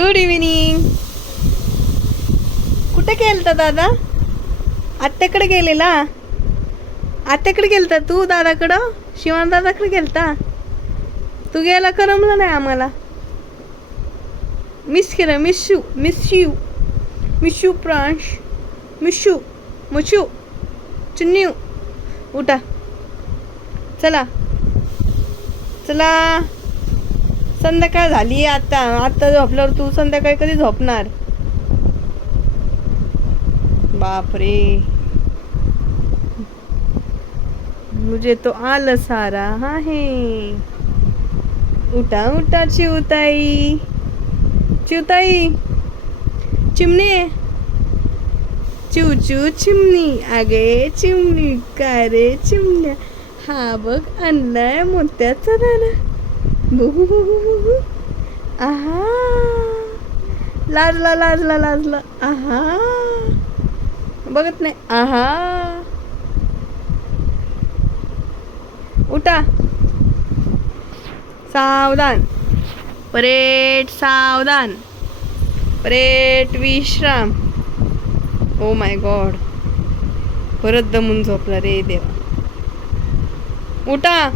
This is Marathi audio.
Good evening. कुठे गेलता दादा? आत्याकडे गेलेला. आत्याकडे गेलता तू? दादाकडं, शिवान दादाकडे गेलता. तू गेला करमलं नाही आम्हाला. मिस केलं. Miss you, miss you, miss you Pransh, miss you, मुशू, चुन्यू. उठा, चला चला. संध्याकाळ झाली आता. आता झोपल्यावर तू संध्याकाळी कधी झोपणार? बापरे, मुझे तो आलस आ रहा है. उठा उठा चिवताई, चिवताई. चिमणे, चिव चिव चिमणी. आगे चिमणी, काय रे चिमण्या? हा बघ आणलाय मोत्याचा दाना. बघू बघू बघू. आहा, लाजला लाजला लाजला. आहा, बघत नाही. आहा, उठा. सावधान, परेड सावधान, parade Vishram. Oh my God, परत दमून झोपला रे देवा. उठा.